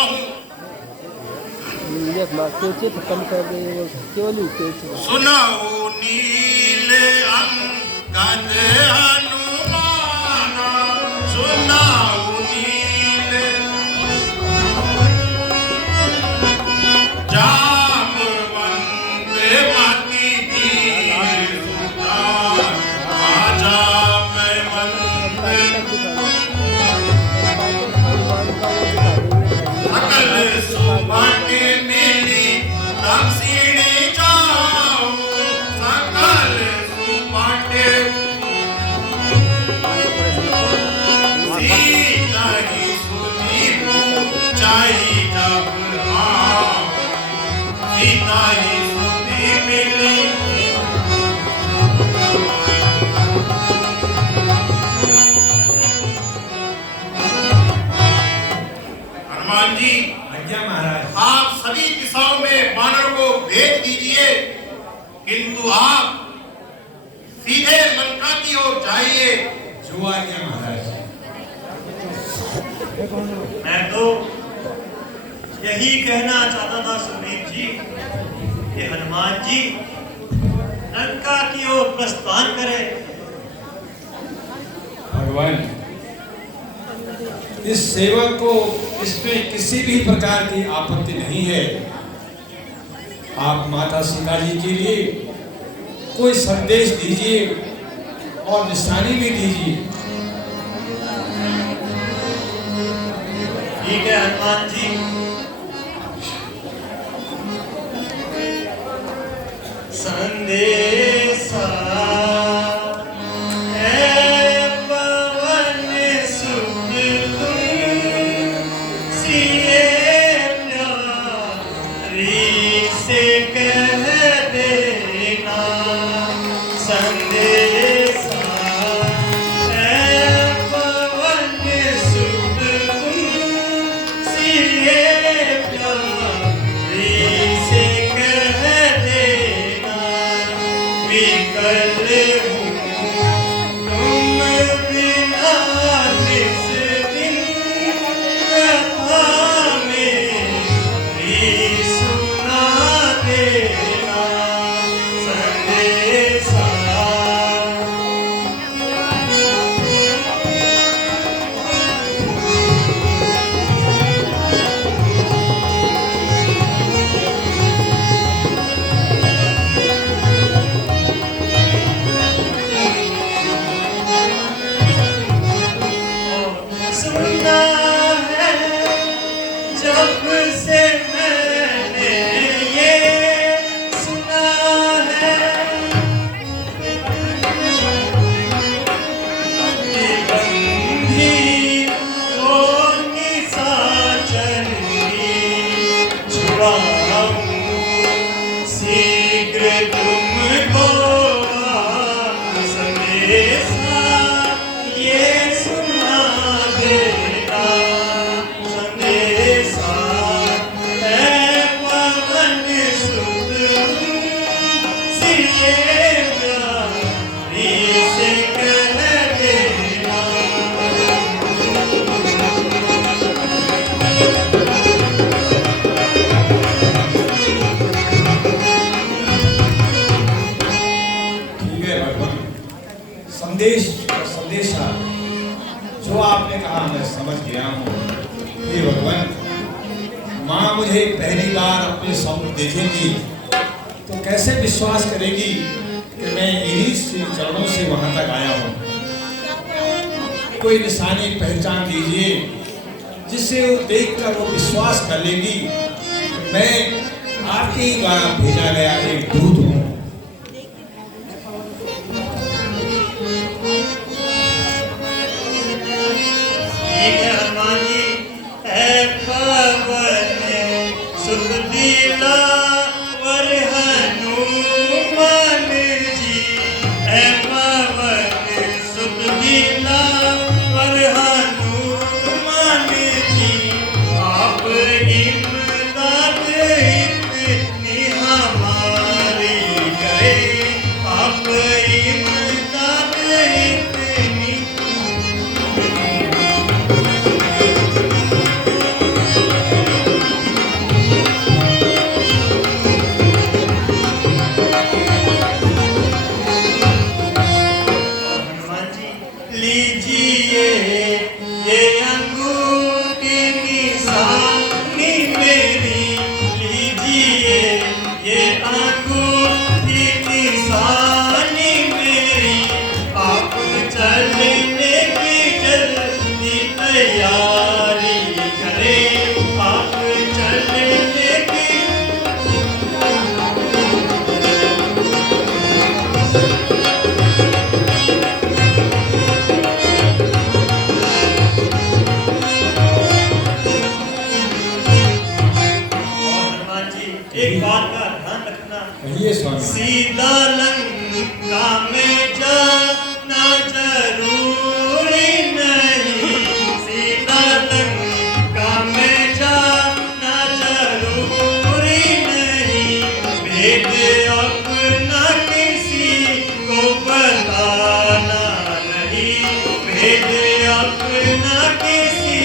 हूँ। सुनाओ नील अंगद हनुमान, सुनाओ नील जामवंत मति दीन सुधार, आजा मैं वंद सकल सुमति मिली दक्षिणी जाओ, सकल सुमति सीता ही सुनी पूछाई जब आओ, सीता ही सुनी मिली। हनुमान जी, आज्ञा महाराज। आप सभी दिशाओं में वानर को भेज दीजिए, किंतु आप सीधे लंका की ओर जाइए। जो आज्ञा महाराज। मैं तो यही कहना चाहता था सुग्रीव जी कि हनुमान जी लंका की ओर प्रस्थान करें। भगवान, इस सेवक को इसमें किसी भी प्रकार की आपत्ति नहीं है। आप माता सीता जी के लिए कोई संदेश दीजिए और निशानी भी दीजिए। ठीक है हनुमान जी। संदेशा संदेशा जो आपने कहा मैं समझ गया हूँ। हे भगवान, माँ मुझे पहली बार अपने स्वप्न देखेगी तो कैसे विश्वास करेगी कि मैं इन्हीं श्री चरणों से वहां तक आया हूँ। कोई निशानी पहचान दीजिए जिससे वो देखकर वो विश्वास कर लेगी मैं आपके ही द्वारा भेजा गया एक दूत हूँ। आप इमदाद इतनी हमारी हनुमान जी एक बात का ध्यान रखना, कहिए स्वामी। सीधा लंका में जाना जरूरी नहीं, सीधा लंका में जाना जरूरी नहीं, भेद अपना किसी को बताना नहीं, भेद अपना किसी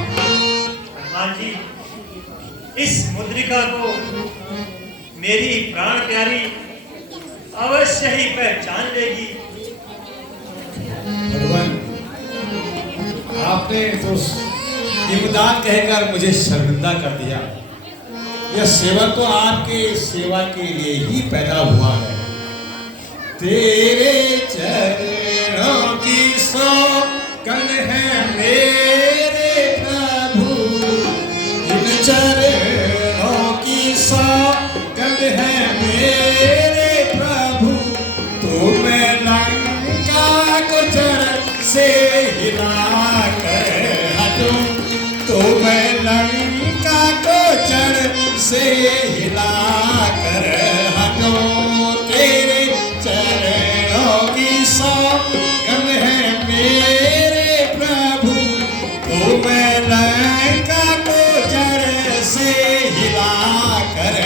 हनुमान जी, इस मुद्रिका को मेरी प्राण प्यारी अवश्य ही पहचान लेगी। भगवान, आपने तो इमदाद कहकर मुझे शर्मिंदा कर दिया। यह सेवक तो आपके सेवा के लिए ही पैदा हुआ है। तेरे चरणों की सौगंध है मेरे प्रभु, इन चरणों की सौगंध है मेरे प्रभु, तुम्हें लंका को जड़ से हिला कर हटूं, तुम्हें लंका को जड़ से हिला कर हटूं, तेरे चरणों की सौगंध है मेरे प्रभु, तुम्हें लंका को जड़ से हिला कर।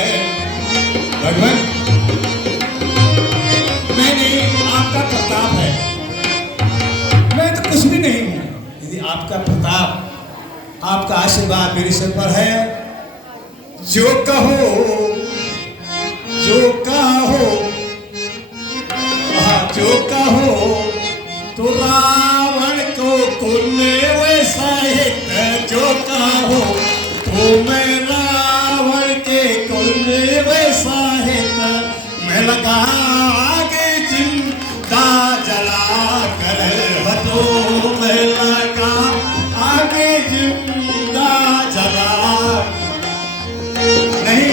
भगवान, मैंने आपका प्रताप है, मैं तो कुछ भी नहीं हूं। यदि आपका प्रताप, आपका आशीर्वाद मेरे सिर पर है, जो कहो जो कहो तो रावण को कुल्ले वैसा हित, जो कहो तो मैं रावण के कुल्ले वैसा हित, मैं लगा आगे जिंदा जला कर हटो, मैं लगा आगे जिंदा जला नहीं।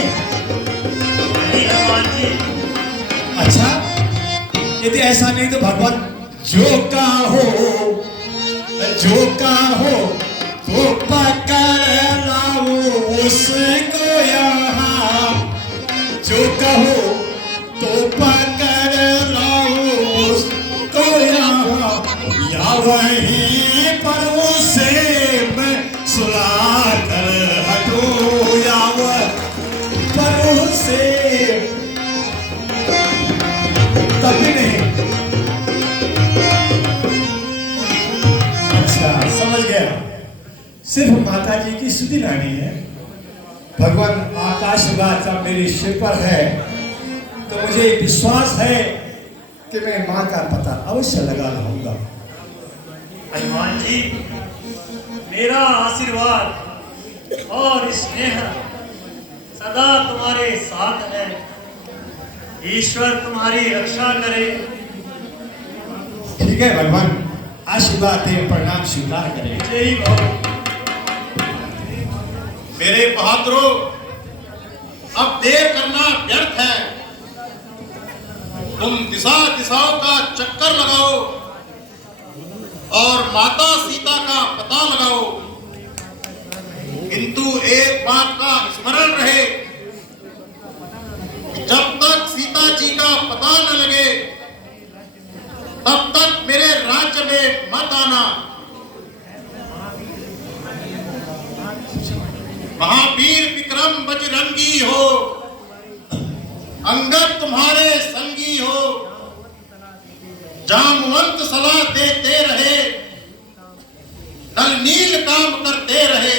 हनुमान जी, अच्छा, यदि ऐसा नहीं तो भगवान, जो कहो तो पकड़ लाओ उसको यहाँ, जो कहो तो पकड़ लाओ उसको यहाँ, या वहीं पर उसे मैं सुला कर हटूं, या वहीं पर उसे तभी नहीं। अच्छा, समझ गया, सिर्फ माता जी की स्तुति लानी है। भगवान, आपका आशीर्वाद जब मेरे सिर पर है तो मुझे विश्वास है कि मैं माँ का पता अवश्य लगा लूंगा। हनुमान जी, मेरा आशीर्वाद और स्नेह सदा तुम्हारे साथ है। ईश्वर तुम्हारी रक्षा करे। ठीक है भगवान, आशीर्वाद दे, प्रणाम स्वीकार करें। जय भगवान। मेरे बहादुरों, अब देर करना व्यर्थ है। तुम दिशाओं का चक्कर लगाओ और माता सीता का पता लगाओ, किंतु एक बात का स्मरण रहे, जब तक सीता जी का पता न लगे तब तक मेरे राज्य में मत आना। महावीर विक्रम बजरंगी हो, अंगद तुम्हारे संगी हो, जामवंत सलाह देते रहे, नल नील काम करते रहे,